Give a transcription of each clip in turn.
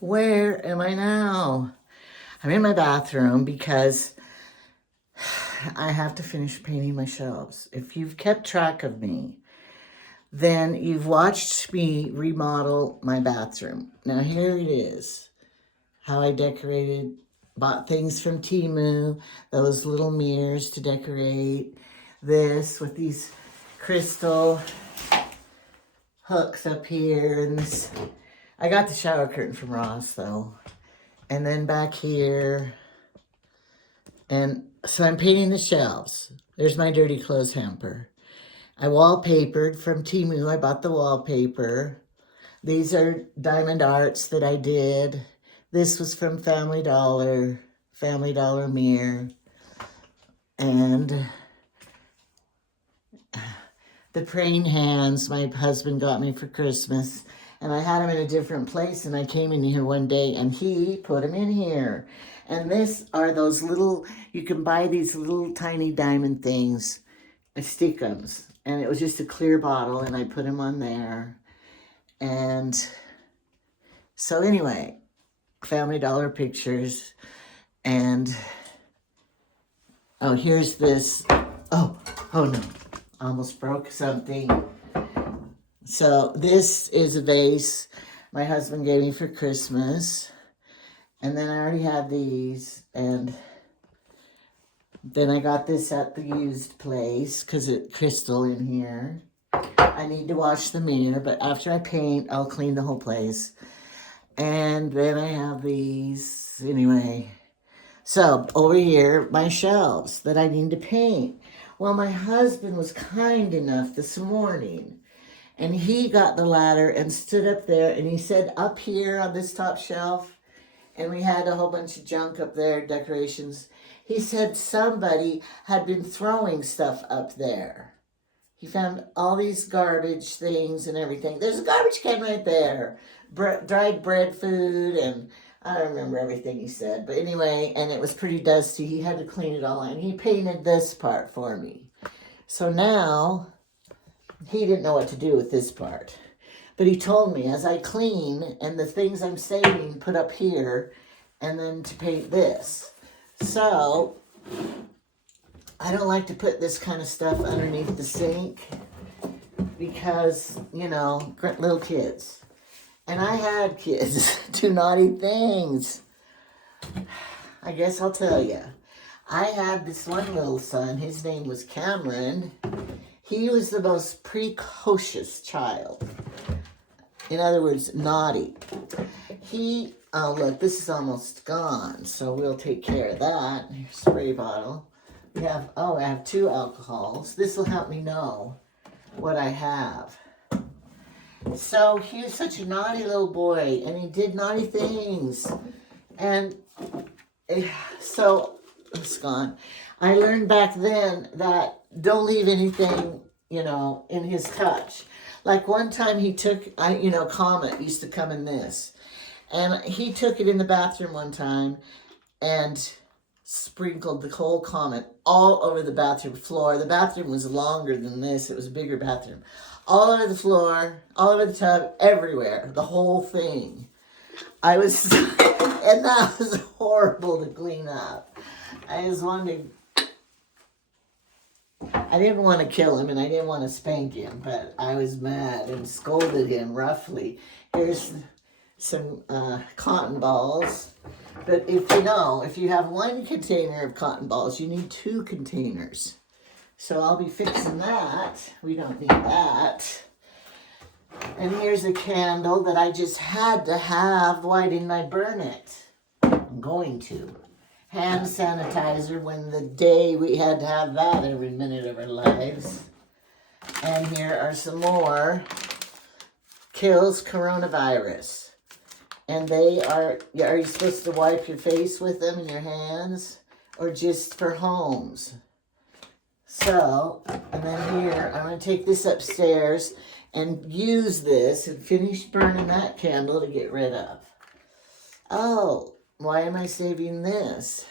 Where am I now? I'm in my bathroom because I have to finish painting my shelves. If you've kept track of me, then you've watched me remodel my bathroom. Now here it is, how I decorated, bought things from Temu, those little mirrors to decorate, this with these crystal hooks up here, and this, I got the shower curtain from Ross though. And then back here, and so I'm painting the shelves. There's my dirty clothes hamper. I wallpapered from Temu. I bought the wallpaper. These are diamond arts that I did. This was from Family Dollar mirror. And the praying hands my husband got me for Christmas. And I had them in a different place, and I came in here one day and he put them in here. And this are those little, you can buy these little tiny diamond things, stickums. And it was just a clear bottle, and I put them on there. And so anyway, Family Dollar pictures. And oh, here's this. Oh no, almost broke something. So this is a vase my husband gave me for Christmas. And then I already had these. And then I got this at the used place because it's crystal in here. I need to wash the mirror, but after I paint, I'll clean the whole place. And then I have these. Anyway. So over here, my shelves that I need to paint. Well, my husband was kind enough this morning, and he got the ladder and stood up there, and he said, up here on this top shelf, and we had a whole bunch of junk up there, decorations. He said somebody had been throwing stuff up there. He found all these garbage things and everything. There's a garbage can right there. Dried bread food, and I don't remember everything he said. But anyway, and it was pretty dusty. He had to clean it all, and he painted this part for me. So now, he didn't know what to do with this part. But he told me as I clean and the things I'm saving put up here, and then to paint this. So, I don't like to put this kind of stuff underneath the sink because, you know, little kids. And I had kids do naughty things. I guess I'll tell you. I had this one little son. His name was Cameron. He was the most precocious child. In other words, naughty. Oh look, this is almost gone, so we'll take care of that. Here's a spray bottle. I have 2 alcohols. This will help me know what I have. So he was such a naughty little boy, and he did naughty things. And so it's gone. I learned back then that don't leave anything, you know, in his touch. Like one time he took, Comet used to come in this. And he took it in the bathroom one time and sprinkled the whole Comet all over the bathroom floor. The bathroom was longer than this. It was a bigger bathroom. All over the floor, all over the tub, everywhere. The whole thing. And that was horrible to clean up. I just wanted to, I didn't want to kill him and I didn't want to spank him, but I was mad and scolded him roughly. Here's some cotton balls. But if you have 1 container of cotton balls, you need 2 containers. So I'll be fixing that. We don't need that. And here's a candle that I just had to have. Why didn't I burn it? I'm going to. Hand sanitizer when the day we had to have that every minute of our lives. And here are some more. Kills coronavirus. And they are you supposed to wipe your face with them in your hands? Or just for homes? So, and then here, I'm going to take this upstairs and use this and finish burning that candle to get rid of. Oh, why am I saving this?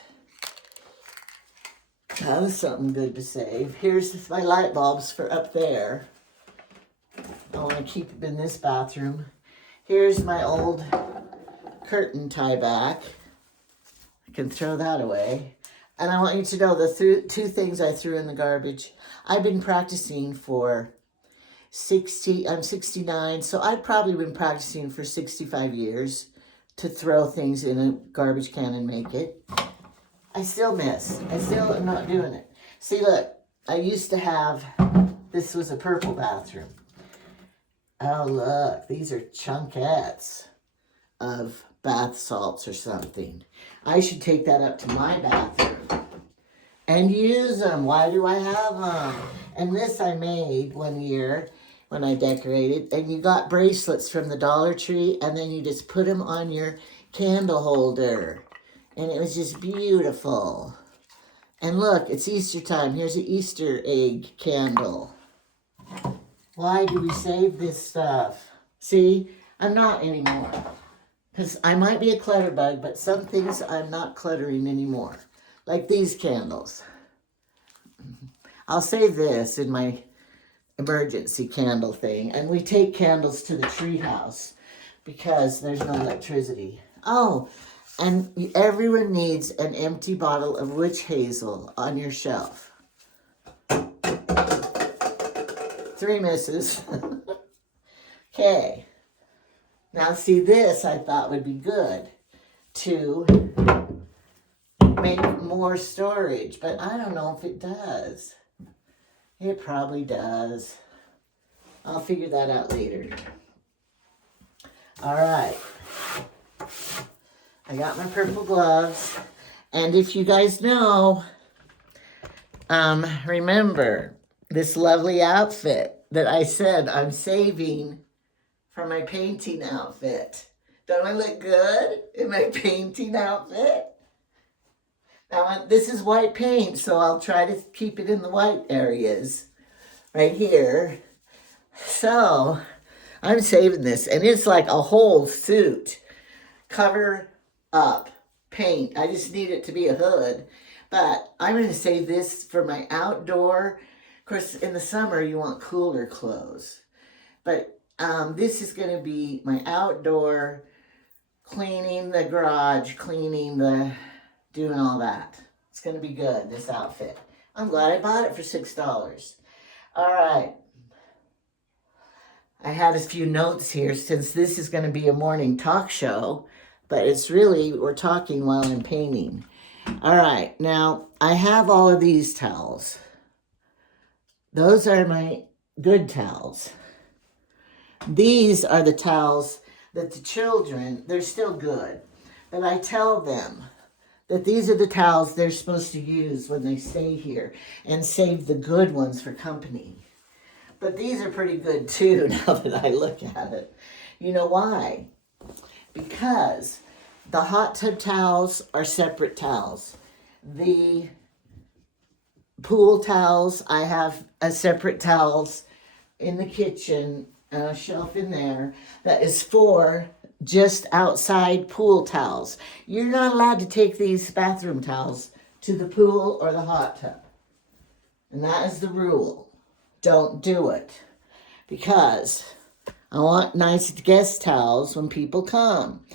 That was something good to save. Here's my light bulbs for up there. I want to keep them in this bathroom. Here's my old curtain tie back. I can throw that away. And I want you to know the two things I threw in the garbage. I've been practicing for I'm 69, so I've probably been practicing for 65 years to throw things in a garbage can and make it. I still miss. I still am not doing it. See, look, I used to have, this was a purple bathroom. Oh, look, these are chunkettes of bath salts or something. I should take that up to my bathroom and use them. Why do I have them? And this I made one year when I decorated. And you got bracelets from the Dollar Tree, and then you just put them on your candle holder. And it was just beautiful. And look, it's Easter time. Here's an Easter egg candle. Why do we save this stuff? See, I'm not anymore. Because I might be a clutter bug, but some things I'm not cluttering anymore. Like these candles. I'll save this in my emergency candle thing. And we take candles to the tree house because there's no electricity. Oh, and everyone needs an empty bottle of witch hazel on your shelf. 3 misses. Okay. Now see, this I thought would be good to make more storage, but I don't know if it does. It probably does. I'll figure that out later. All right. I got my purple gloves. And if you guys know, remember this lovely outfit that I said I'm saving for my painting outfit. Don't I look good in my painting outfit? Now, this is white paint, so I'll try to keep it in the white areas right here. So, I'm saving this, and it's like a whole suit. Cover up, paint. I just need it to be a hood. But I'm going to save this for my outdoor. Of course, in the summer, you want cooler clothes. But this is going to be my outdoor, cleaning the garage, doing all that. It's going to be good, this outfit. I'm glad I bought it for $6. All right. I had a few notes here since this is going to be a morning talk show, but it's really, we're talking while I'm painting. All right. Now, I have all of these towels. Those are my good towels. These are the towels that the children, they're still good. But I tell them that these are the towels they're supposed to use when they stay here and save the good ones for company. But these are pretty good too now that I look at it. You know why? Because the hot tub towels are separate towels. The pool towels, I have a separate towels in the kitchen, a shelf in there that is for just outside pool towels. You're not allowed to take these bathroom towels to the pool or the hot tub. And that is the rule. Don't do it. Because I want nice guest towels when people come.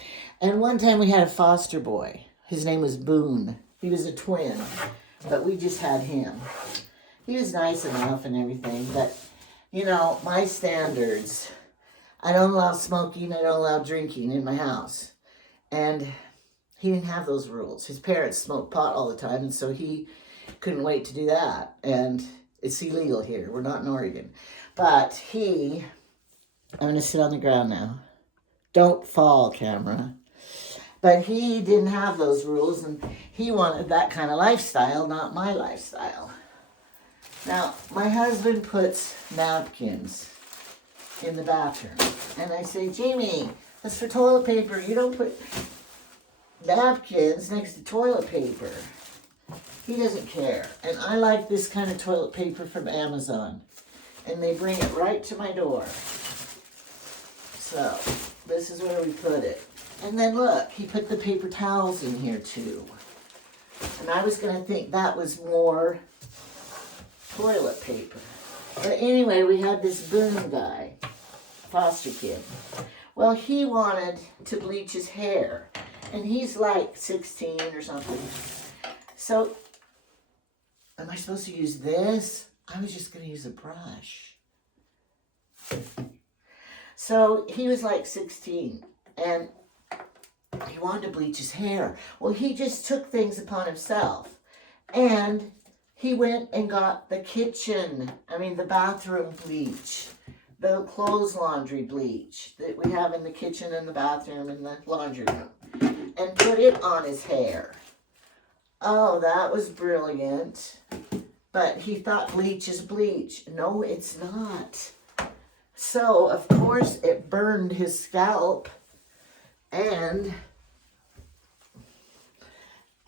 And one time we had a foster boy. His name was Boone. He was a twin, but we just had him. He was nice enough and everything, but you know, my standards, I don't allow smoking, I don't allow drinking in my house. And he didn't have those rules. His parents smoked pot all the time, and so he couldn't wait to do that. And it's illegal here. We're not in Oregon. But I'm going to sit on the ground now. Don't fall, camera. But he didn't have those rules, and he wanted that kind of lifestyle, not my lifestyle. Now, my husband puts napkins in the bathroom. And I say, Jamie, that's for toilet paper. You don't put napkins next to toilet paper. He doesn't care. And I like this kind of toilet paper from Amazon. And they bring it right to my door. So, this is where we put it. And then look, he put the paper towels in here too. And I was going to think that was more toilet paper. But anyway, we had this Boone guy, foster kid. Well, he wanted to bleach his hair, and he's like 16 or something. So, am I supposed to use this? I was just going to use a brush. So, he was like 16, and he wanted to bleach his hair. Well, he just took things upon himself, and he went and got the the bathroom bleach, the clothes laundry bleach that we have in the kitchen and the bathroom and the laundry room, and put it on his hair. Oh, that was brilliant. But he thought bleach is bleach. No, it's not. So, of course, it burned his scalp. And,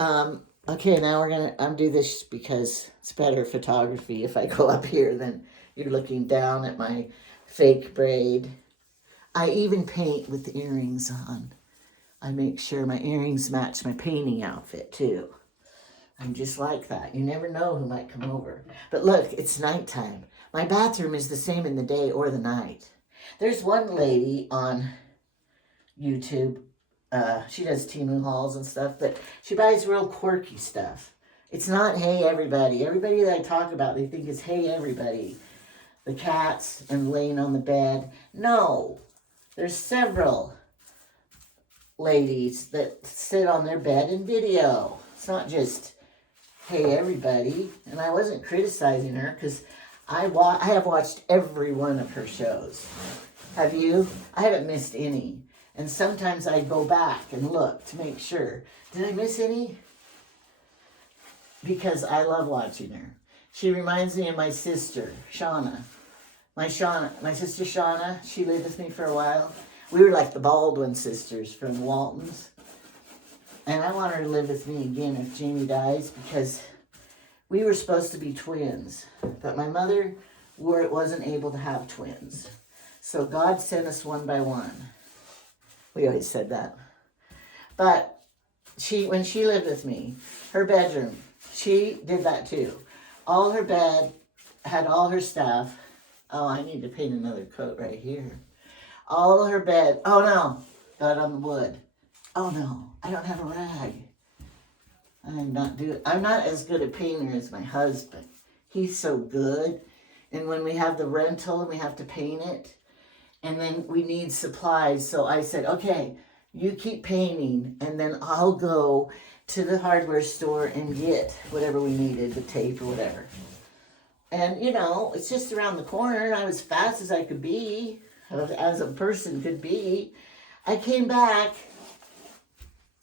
okay, now we're going to undo this because it's better photography if I go up here than you're looking down at my fake braid. I even paint with earrings on. I make sure my earrings match my painting outfit, too. I'm just like that. You never know who might come over. But look, it's nighttime. My bathroom is the same in the day or the night. There's one lady on YouTube. She does Temu hauls and stuff, but she buys real quirky stuff. It's not hey everybody. Everybody that I talk about, they think it's hey everybody. The cats and laying on the bed. No. There's several ladies that sit on their bed and video. It's not just hey everybody. And I wasn't criticizing her because I have watched every one of her shows. Have you? I haven't missed any. And sometimes I go back and look to make sure. Did I miss any? Because I love watching her. She reminds me of my sister, Shauna. My sister Shauna, she lived with me for a while. We were like the Baldwin sisters from Walton's. And I want her to live with me again if Jamie dies because we were supposed to be twins. But my mother wasn't able to have twins. So God sent us one by one. We always said that. But when she lived with me, her bedroom, she did that too. All her bed had all her stuff. Oh, I need to paint another coat right here. All her bed. Oh no, got on the wood. Oh no, I don't have a rag. I'm not as good a painter as my husband. He's so good. And when we have the rental and we have to paint it, and then we need supplies. So I said, okay, you keep painting, and then I'll go to the hardware store and get whatever we needed, the tape or whatever. And, it's just around the corner. I was as fast as I could be, as a person could be. I came back.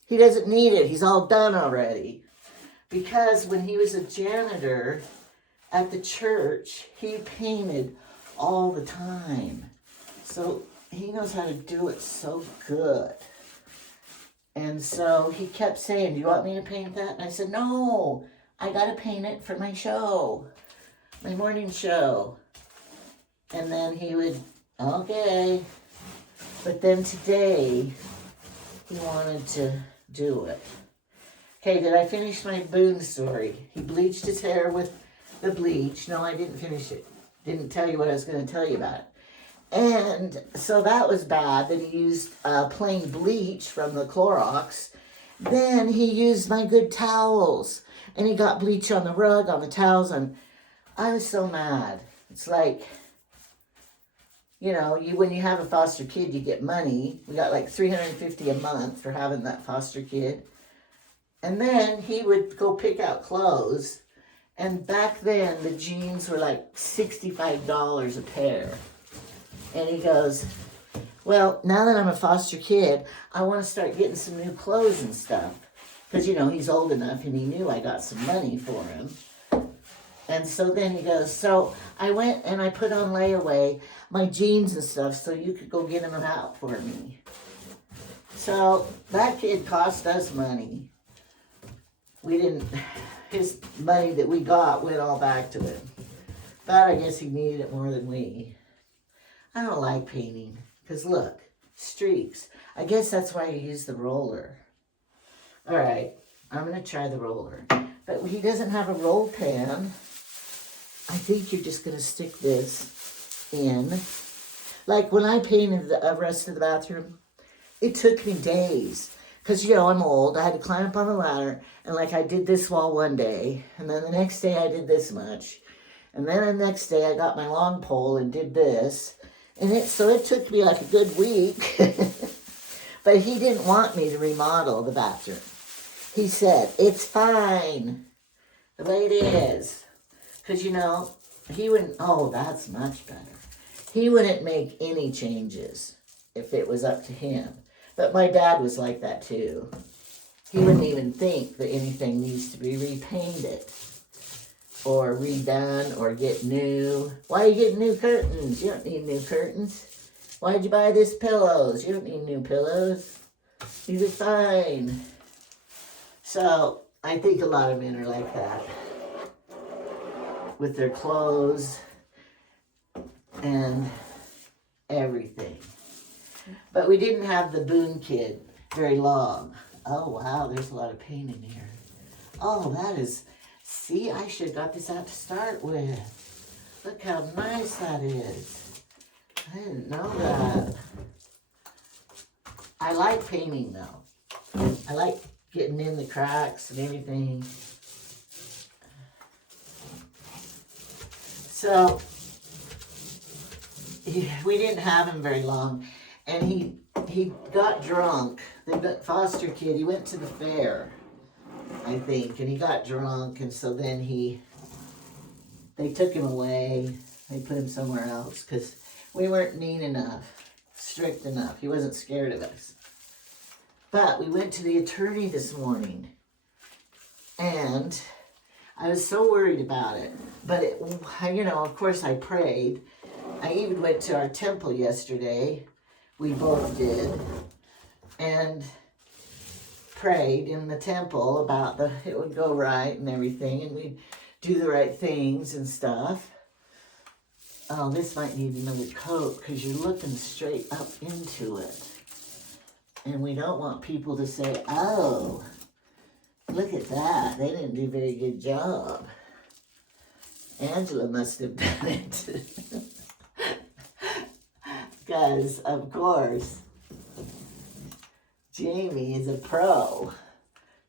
He doesn't need it. He's all done already. Because when he was a janitor at the church, he painted all the time. So he knows how to do it so good. And so he kept saying, do you want me to paint that? And I said, no, I got to paint it for my show, my morning show. And then he would, okay. But then today, he wanted to do it. Okay, did I finish my Boone story? He bleached his hair with the bleach. No, I didn't finish it. Didn't tell you what I was going to tell you about it. And so that was bad that he used plain bleach from the Clorox. Then he used my good towels. And he got bleach on the rug, on the towels. And I was so mad. It's like, when you have a foster kid, you get money. We got like $350 a month for having that foster kid. And then he would go pick out clothes. And back then, the jeans were like $65 a pair. And he goes, well, now that I'm a foster kid, I want to start getting some new clothes and stuff. Because, he's old enough and he knew I got some money for him. And so then he goes, so I went and I put on layaway my jeans and stuff so you could go get them out for me. So that kid cost us money. His money that we got went all back to him. But I guess he needed it more than we. I don't like painting, because look, streaks. I guess that's why you use the roller. All right, I'm going to try the roller. But he doesn't have a roll pan. I think you're just going to stick this in. Like when I painted the rest of the bathroom, it took me days. Because, you know, I'm old. I had to climb up on the ladder. And like I did this wall one day. And then the next day I did this much. And then the next day I got my long pole and did this. And so it took me like a good week. But he didn't want me to remodel the bathroom. He said, it's fine the way it is. Because, you know, he wouldn't, oh, that's much better. He wouldn't make any changes if it was up to him. But my dad was like that too. He wouldn't even think that anything needs to be repainted or redone or get new. Why are you getting new curtains? You don't need new curtains. Why'd you buy this pillows? You don't need new pillows. These are fine. So I think a lot of men are like that with their clothes and everything. But we didn't have the Boone kid very long. Oh, wow, there's a lot of paint in here. Oh, that is, see, I should have got this out to start with. Look how nice that is. I didn't know that. I like painting, though. I like getting in the cracks and everything. So, we didn't have him very long. And he got drunk. The foster kid, he went to the fair, I think, and he got drunk. And so then they took him away. They put him somewhere else because we weren't mean enough, strict enough. He wasn't scared of us. But we went to the attorney this morning. And I was so worried about it. But, you know, of course I prayed. I even went to our temple yesterday. We both did, and prayed in the temple about it would go right and everything, and we'd do the right things and stuff. Oh, this might need another coat because you're looking straight up into it. And we don't want people to say, oh, look at that. They didn't do a very good job. Angela must have done it. Because, of course, Jamie is a pro.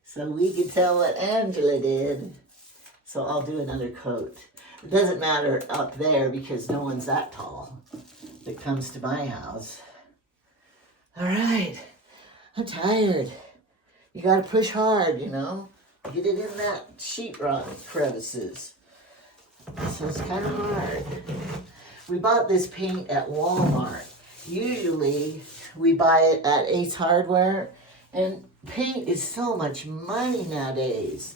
So we can tell what Angela did. So I'll do another coat. It doesn't matter up there because no one's that tall that comes to my house. All right. I'm tired. You got to push hard, you know. Get it in that sheetrock crevices. So it's kind of hard. We bought this paint at Walmart. Usually we buy it at Ace Hardware, and paint is so much money nowadays.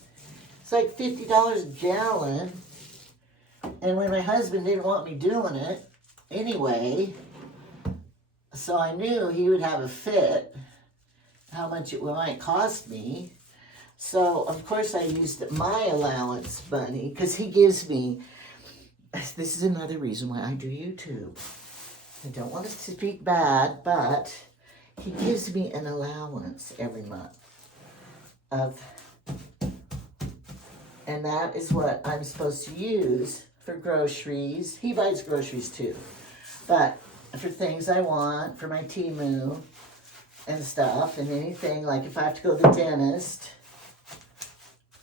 It's like $50 a gallon. And when my husband didn't want me doing it anyway, so I knew he would have a fit, how much it might cost me. So, of course, I used my allowance money because he gives me. This is another reason why I do YouTube. I don't want to speak bad, but he gives me an allowance every month and that is what I'm supposed to use for groceries. He buys groceries too, but for things I want, for my Temu and stuff, and anything, like if I have to go to the dentist,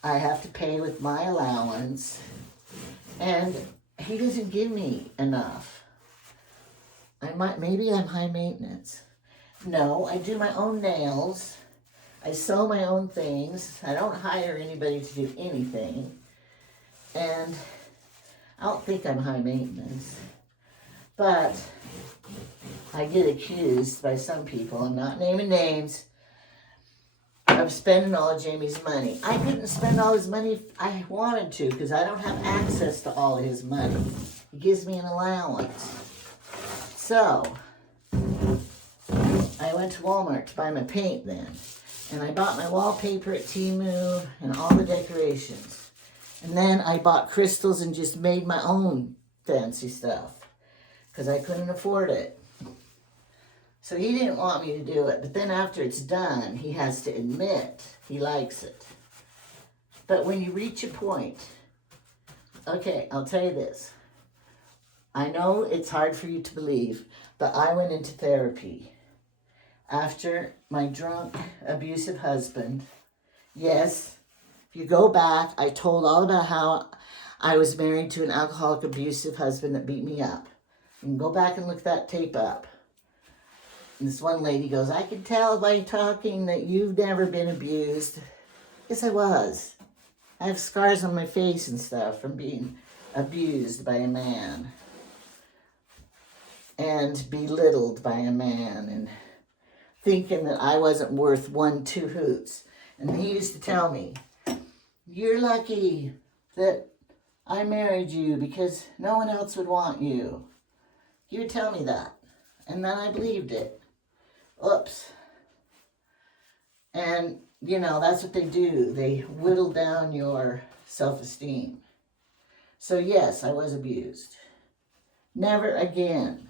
I have to pay with my allowance, and he doesn't give me enough. Maybe I'm high maintenance. No, I do my own nails. I sew my own things. I don't hire anybody to do anything. And I don't think I'm high maintenance. But I get accused by some people, I'm not naming names, of spending all of Jamie's money. I couldn't spend all his money if I wanted to because I don't have access to all of his money. He gives me an allowance. So, I went to Walmart to buy my paint then. And I bought my wallpaper at Temu and all the decorations. And then I bought crystals and just made my own fancy stuff because I couldn't afford it. So he didn't want me to do it. But then after it's done, he has to admit he likes it. But when you reach a point, okay, I'll tell you this. I know it's hard for you to believe, But I went into therapy after my drunk, abusive husband. Yes, if you go back, I told all about how I was married to an alcoholic, abusive husband that beat me up. You can go back and look that tape up. And this one lady goes, I can tell by talking that you've never been abused. Yes, I was. I have scars on my face and stuff from being abused by a man. And belittled by a man. And thinking that I wasn't worth 1-2 hoots. And he used to tell me, you're lucky that I married you because no one else would want you. He would tell me that. And then I believed it. Oops. And, you know, that's what they do. They whittle down your self-esteem. So yes, I was abused. Never again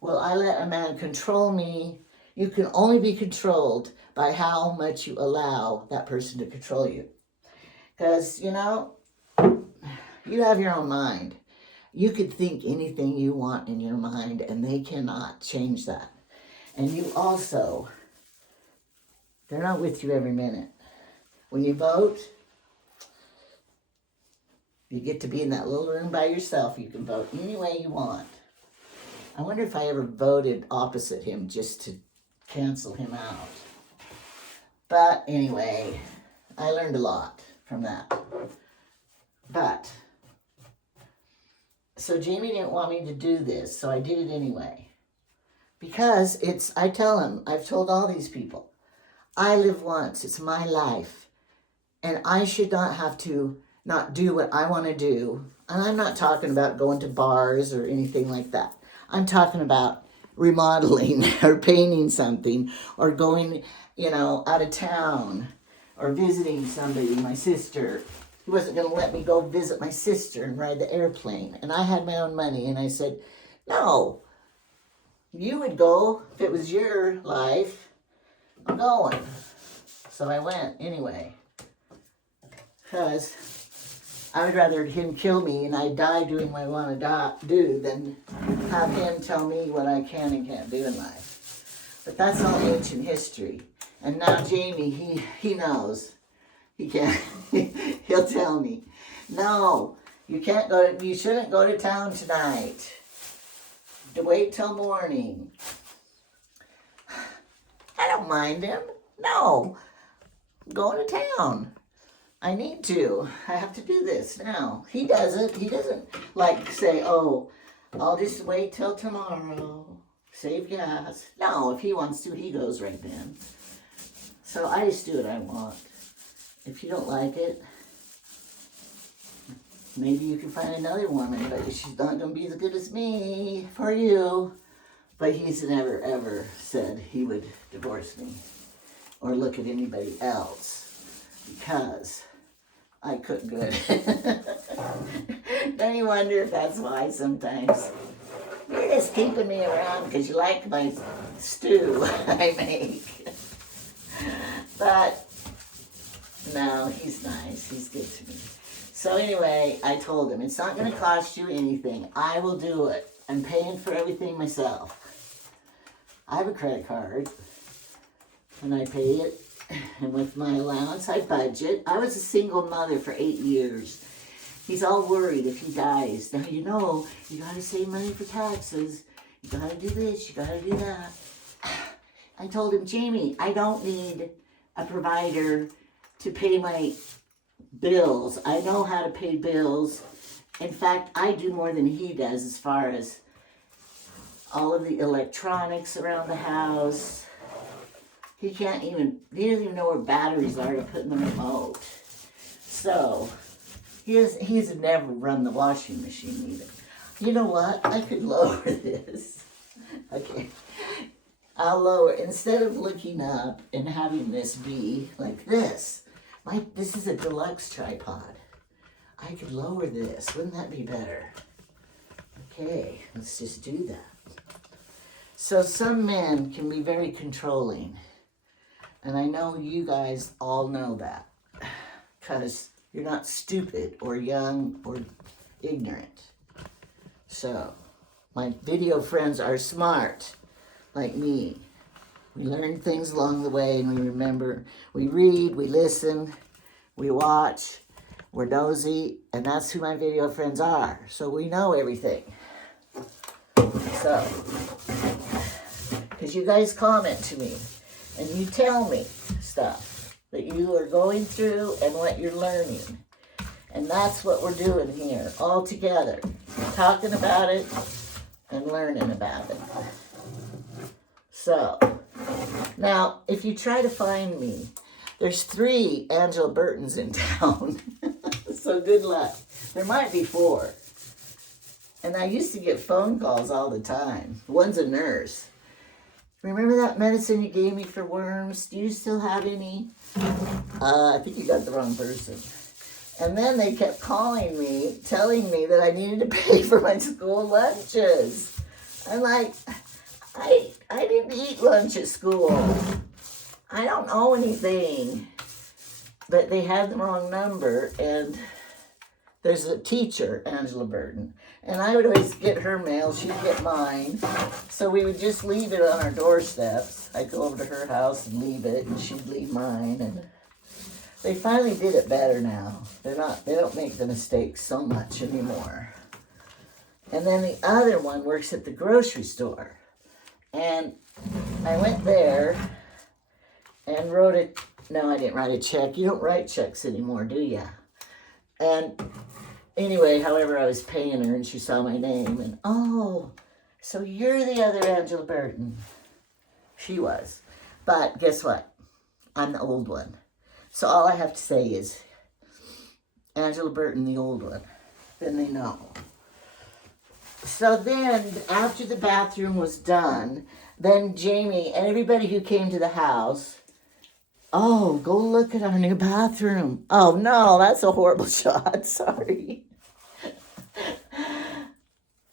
will I let a man control me. You can only be controlled by how much you allow that person to control you. Because, you know, you have your own mind. You could think anything you want in your mind, and they cannot change that. And you also, they're not with you every minute. When you vote, you get to be in that little room by yourself. You can vote any way you want. I wonder if I ever voted opposite him just to cancel him out. But anyway, I learned a lot from that. But, so Jamie didn't want me to do this, so I did it anyway. Because I tell him, I've told all these people, I live once, it's my life. And I should not have to not do what I want to do. And I'm not talking about going to bars or anything like that. I'm talking about remodeling or painting something or going, you know, out of town or visiting somebody, my sister. He wasn't going to let me go visit my sister and ride the airplane. And I had my own money. And I said, no, you would go if it was your life. I'm going. So I went anyway. Because I would rather him kill me and I die doing what I want to do than have him tell me what I can and can't do in life. But that's all ancient history. And now Jamie, he knows. He can't. He'll tell me, no, you shouldn't go to town tonight. To wait till morning. I don't mind him. No, I'm going to town. I need to. I have to do this now. He doesn't. He doesn't like say, oh, I'll just wait till tomorrow. Save gas. No, if he wants to, he goes right then. So I just do what I want. If you don't like it, maybe you can find another woman, but she's not going to be as good as me for you. But he's never, ever said he would divorce me or look at anybody else because I cook good. Don't you wonder if that's why sometimes? You're just keeping me around because you like my stew I make. But no, he's nice. He's good to me. So anyway, I told him, it's not going to cost you anything. I will do it. I'm paying for everything myself. I have a credit card, and I pay it. And with my allowance, I budget. I was a single mother for 8 years. He's all worried if he dies. Now, you know, you got to save money for taxes. You got to do this. You got to do that. I told him, Jamie, I don't need a provider to pay my bills. I know how to pay bills. In fact, I do more than he does as far as all of the electronics around the house. He doesn't even know where batteries are to put in the remote. So, he's never run the washing machine either. You know what? I could lower this. Okay. I'll lower, instead of looking up and having this be like this, this is a deluxe tripod. I could lower this. Wouldn't that be better? Okay, let's just do that. So some men can be very controlling. And I know you guys all know that. Because you're not stupid or young or ignorant. So, My video friends are smart, like me. We learn things along the way and we remember. We read, we listen, we watch, we're nosy, and that's who my video friends are. So we know everything. So, because you guys comment to me and you tell me stuff that you are going through and what you're learning. And that's what we're doing here, all together, talking about it and learning about it. So, now, if you try to find me, there's 3 Angela Burtons in town. So good luck. There might be 4. And I used to get phone calls all the time. One's a nurse. Remember that medicine you gave me for worms? Do you still have any? I think you got the wrong person. And then they kept calling me, telling me that I needed to pay for my school lunches. I'm like, I didn't eat lunch at school. I don't owe anything. But they had the wrong number, and there's a teacher, Angela Burton, and I would always get her mail, she'd get mine. So we would just leave it on our doorsteps. I'd go over to her house and leave it, and she'd leave mine. And they finally did it better now. They don't make the mistakes so much anymore. And then the other one works at the grocery store. And I went there and wrote it. No, I didn't write a check. You don't write checks anymore, do you? And anyway, however, I was paying her and she saw my name and, oh, so you're the other Angela Burton. She was. But guess what? I'm the old one. So all I have to say is, Angela Burton, the old one. Then they know. So then, after the bathroom was done, then Jamie and everybody who came to the house, oh, go look at our new bathroom. Oh, no, that's a horrible shot. Sorry.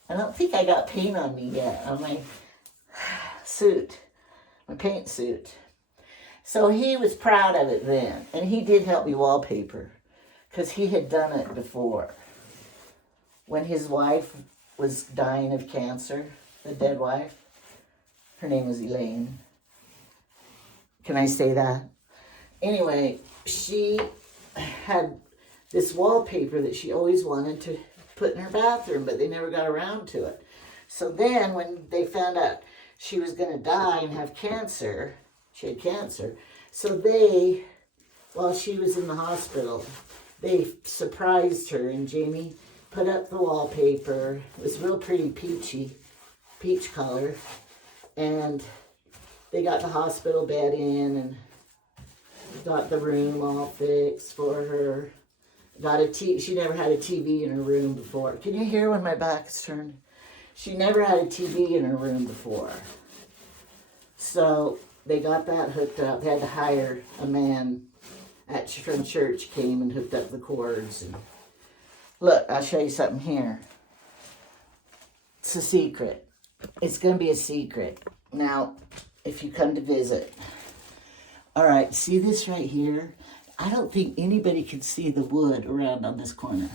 I don't think I got paint on me yet, on my suit, my paint suit. So he was proud of it then, and he did help me wallpaper because he had done it before. When his wife was dying of cancer, the dead wife, her name was Elaine. Can I say that? Anyway, she had this wallpaper that she always wanted to put in her bathroom, but they never got around to it. So then when they found out she was going to die and have cancer, she had cancer, so they, while she was in the hospital, they surprised her, and Jamie put up the wallpaper. It was real pretty peach color, and they got the hospital bed in and got the room all fixed for her. Got a TV. She never had a TV in her room before. Can you hear when my back is turned? She never had a TV in her room before. So they got that hooked up. They had to hire a man from church, came and hooked up the cords. And look, I'll show you something here. It's a secret. It's going to be a secret. Now, if you come to visit. All right, see this right here? I don't think anybody can see the wood around on this corner.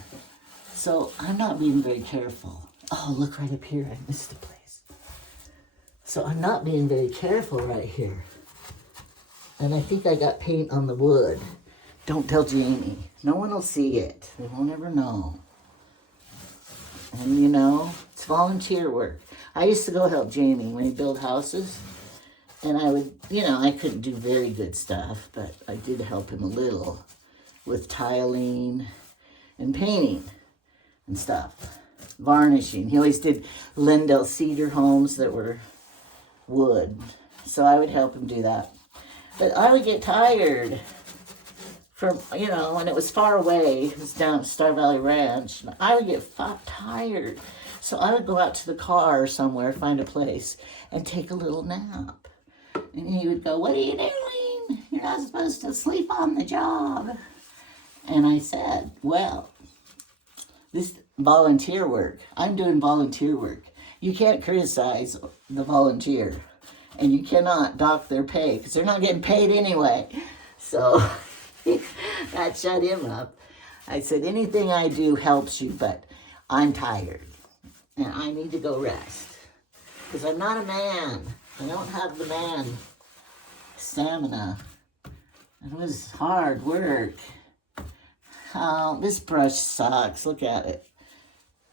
So I'm not being very careful. Oh, look right up here. I missed a place. So I'm not being very careful right here. And I think I got paint on the wood. Don't tell Jamie. No one will see it. They won't ever know. And you know, it's volunteer work. I used to go help Jamie when he built houses. And I would, you know, I couldn't do very good stuff, but I did help him a little with tiling and painting and stuff. Varnishing. He always did Lindell cedar homes that were wood. So I would help him do that. But I would get tired from, you know, when it was far away. It was down at Star Valley Ranch. I would get tired. So I would go out to the car somewhere, find a place, and take a little nap. And he would go, "What are you doing? You're not supposed to sleep on the job." And I said, well, this volunteer work, I'm doing volunteer work. You can't criticize the volunteer. And you cannot dock their pay because they're not getting paid anyway. So that shut him up. I said, anything I do helps you, but I'm tired. and I need to go rest. Because I'm not a man. I don't have the man stamina. It was hard work. Oh, this brush sucks. Look at it.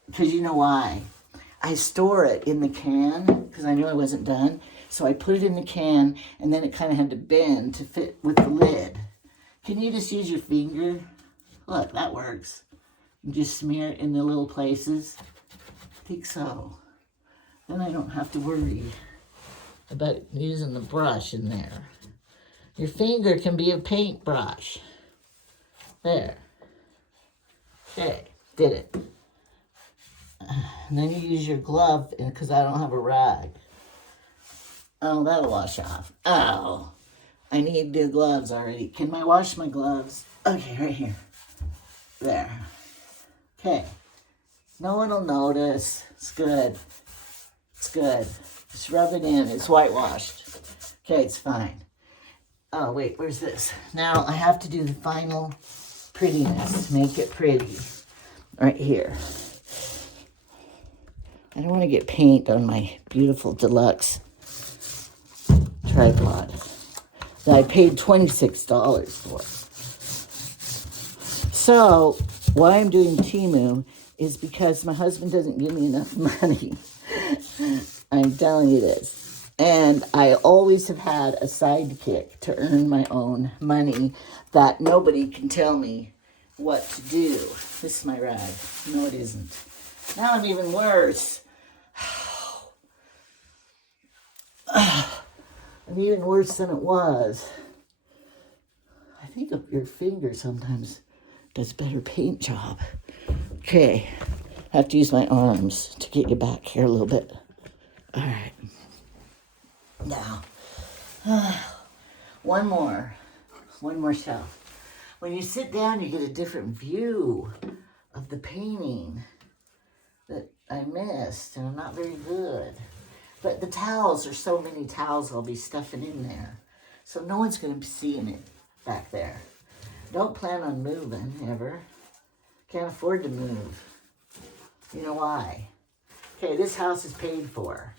Because you know why? I store it in the can because I knew I wasn't done. So I put it in the can, and then it kind of had to bend to fit with the lid. Can you just use your finger? Look, that works. You just smear it in the little places. I think so. Then I don't have to worry about using the brush in there. Your finger can be a paintbrush. There. Okay, did it. And then you use your glove, because I don't have a rag. Oh, that'll wash off. Oh, I need new gloves already. Can I wash my gloves? Okay, right here. There. Okay. No one will notice. It's good. It's good. Just rub it in. It's whitewashed. Okay, it's fine. Oh, wait, where's this? Now I have to do the final prettiness. Make it pretty. Right here. I don't want to get paint on my beautiful deluxe tripod that I paid $26 for. So, why I'm doing Temu is because my husband doesn't give me enough money. I'm telling you this. And I always have had a sidekick to earn my own money that nobody can tell me what to do. This is my rag. No, it isn't. Now I'm even worse. I'm even worse than it was. I think your finger sometimes does better paint job. Okay, I have to use my arms to get you back here a little bit. All right. Now, one more shelf. When you sit down, you get a different view of the painting that I missed, and I'm not very good. But the towels, there's so many towels I'll be stuffing in there. So no one's going to be seeing it back there. Don't plan on moving, ever. Can't afford to move. You know why? Okay, this house is paid for.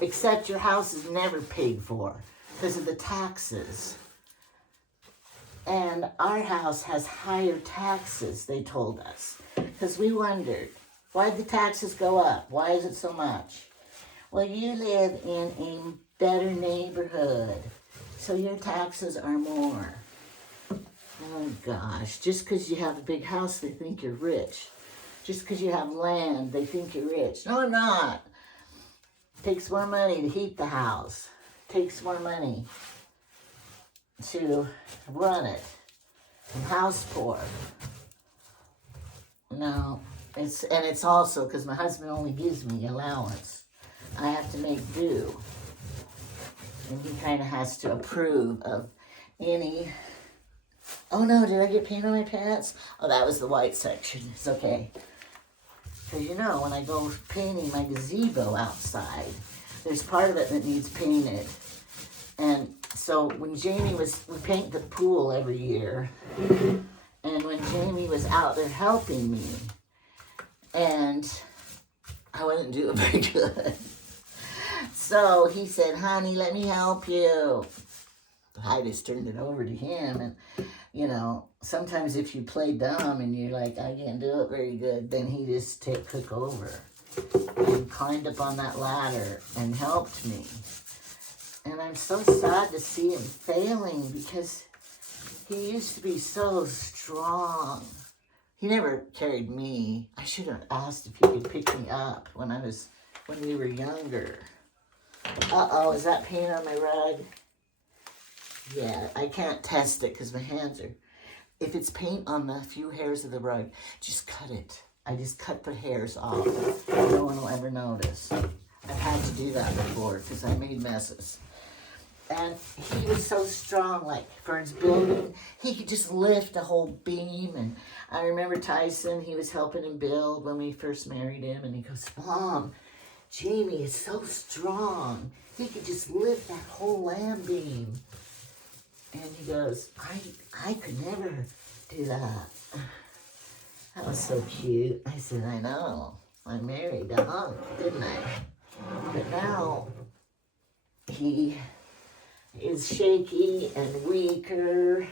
Except your house is never paid for because of the taxes. And our house has higher taxes, they told us. Because we wondered, why'd the taxes go up? Why is it so much? Well, you live in a better neighborhood, so your taxes are more. Oh, gosh. Just because you have a big house, they think you're rich. Just because you have land, they think you're rich. No, I'm not. It takes more money to heat the house. It takes more money to run it. And house poor. No, it's also because my husband only gives me allowance. I have to make do. And he kind of has to approve of any... Oh no, did I get paint on my pants? Oh, that was the white section. It's okay. Because you know, when I go painting my gazebo outside, there's part of it that needs painted. And so when we paint the pool every year. And when Jamie was out there helping me, and I wasn't doing very good. So he said, honey, let me help you. I just turned it over to him. And, you know, sometimes if you play dumb and you're like, I can't do it very good, then he just took over and climbed up on that ladder and helped me. And I'm so sad to see him failing because he used to be so strong. He never carried me. I should have asked if he could pick me up when we were younger. Uh-oh, is that paint on my rug? Yeah, I can't test it because my hands are... If it's paint on the few hairs of the rug, just cut it. I just cut the hairs off. No one will ever notice. I've had to do that before because I made messes. And he was so strong, like for his building, he could just lift a whole beam. And I remember Tyson, he was helping him build when we first married him. And he goes, Mom, Jamie is so strong. He could just lift that whole land beam. And he goes, I could never do that. That was so cute. I said, I know. I married a hunk, didn't I? But now he is shaky and weaker.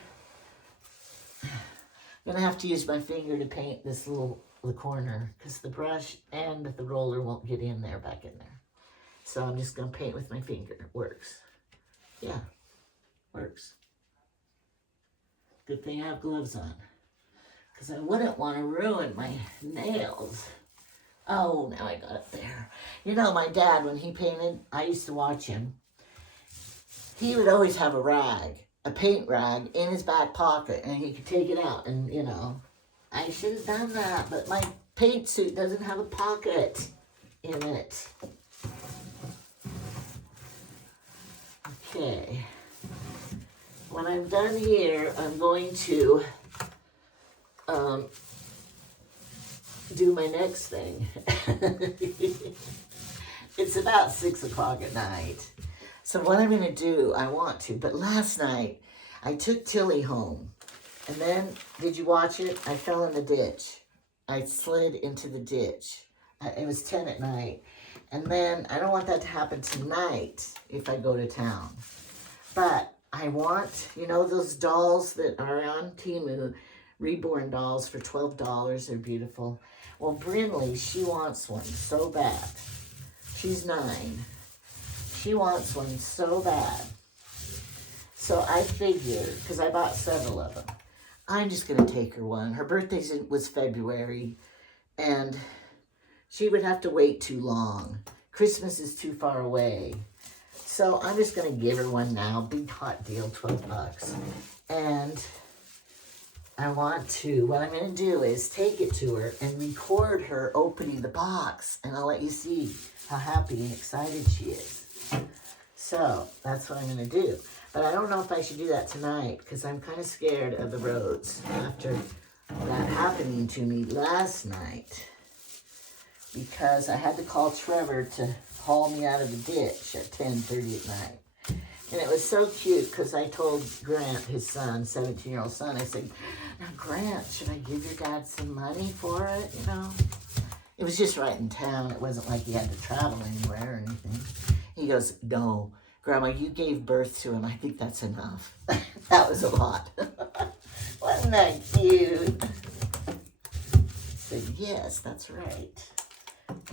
I'm gonna have to use my finger to paint this the corner because the brush and the roller won't get in there, back in there. So I'm just gonna paint with my finger. It works. Yeah, works. Good thing I have gloves on because I wouldn't want to ruin my nails. Oh, now I got it there. You know, my dad, when he painted, I used to watch him. He would always have a paint rag in his back pocket, and he could take it out. And, you know, I should have done that, but my paint suit doesn't have a pocket in it. Okay. When I'm done here, I'm going to do my next thing. It's about 6 o'clock at night. So what I'm gonna do, but last night I took Tilly home, and then, did you watch it? I fell in the ditch. I slid into the ditch. It was 10 at night. And then, I don't want that to happen tonight if I go to town. But I want, you know those dolls that are on Temu, reborn dolls for $12, they're beautiful. Well, Brinley, she wants one so bad. She's 9. She wants one so bad. So I figured, because I bought several of them, I'm just going to take her one. Her birthday was February, and she would have to wait too long. Christmas is too far away. So I'm just going to give her one now. Big hot deal, $12. And what I'm going to do is take it to her and record her opening the box. And I'll let you see how happy and excited she is. So that's what I'm going to do. But I don't know if I should do that tonight because I'm kind of scared of the roads after that happening to me last night. Because I had to call Trevor to haul me out of the ditch at 10:30 at night. And it was so cute because I told Grant, his son, 17-year-old son, I said, now Grant, should I give your dad some money for it, you know? It was just right in town. It wasn't like he had to travel anywhere or anything. He goes, no, Grandma, you gave birth to him. I think that's enough. That was a lot. Wasn't that cute? I said, yes, that's right.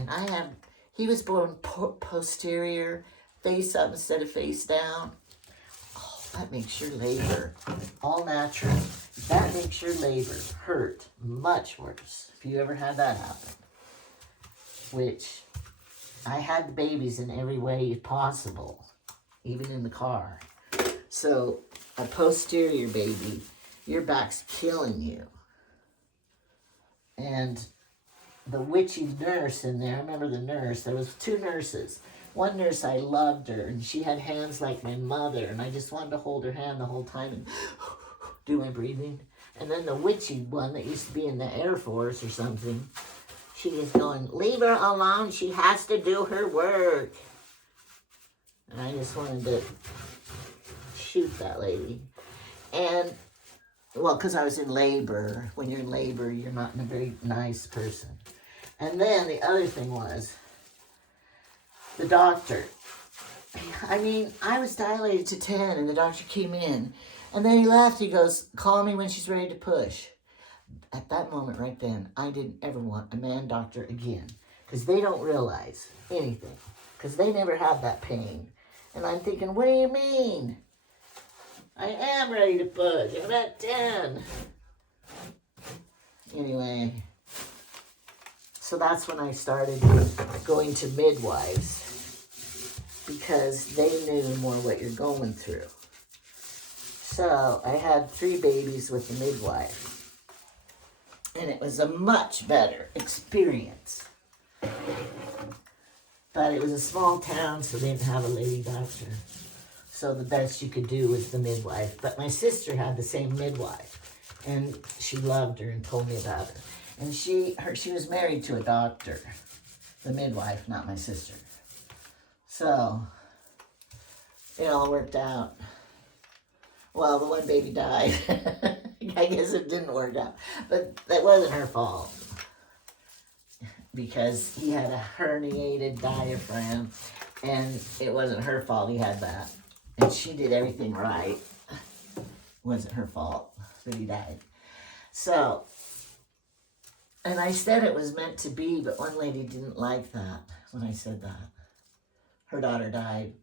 And he was born posterior, face up instead of face down. Oh, that makes your labor all natural. That makes your labor hurt much worse if you ever had that happen. Which, I had the babies in every way possible, even in the car. So, a posterior baby, your back's killing you. And the witchy nurse in there, I remember the nurse, there was 2 nurses. One nurse, I loved her, and she had hands like my mother, and I just wanted to hold her hand the whole time and do my breathing. And then the witchy one that used to be in the Air Force or something, she was going, leave her alone, she has to do her work. And I just wanted to shoot that lady. And, well, because I was in labor. When you're in labor, you're not a very nice person. And then the other thing was, the doctor. I mean, I was dilated to 10, and the doctor came in. And then he left. He goes, call me when she's ready to push. At that moment right then, I didn't ever want a man doctor again. Because they don't realize anything. Because they never had that pain. And I'm thinking, what do you mean? I am ready to push. I'm at 10. Anyway, so that's when I started going to midwives. Because they knew more what you're going through. So I had 3 babies with the midwife. And it was a much better experience. But it was a small town, so they didn't have a lady doctor. So the best you could do was the midwife. But my sister had the same midwife. And she loved her and told me about her. And she was married to a doctor. The midwife, not my sister. So it all worked out. Well, the one baby died. I guess it didn't work out. But that wasn't her fault. because he had a herniated diaphragm, and it wasn't her fault he had that. And she did everything right. It wasn't her fault that he died. So, and I said it was meant to be, but one lady didn't like that when I said that. Her daughter died.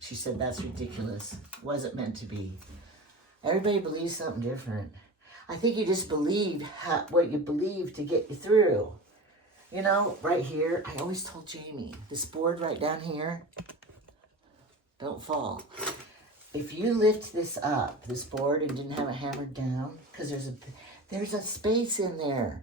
She said, that's ridiculous. It wasn't meant to be. Everybody believes something different. I think you just believe what you believe to get you through. You know, right here, I always told Jamie, this board right down here, don't fall. If you lift this up, this board, and didn't have it hammered down, because there's a space in there.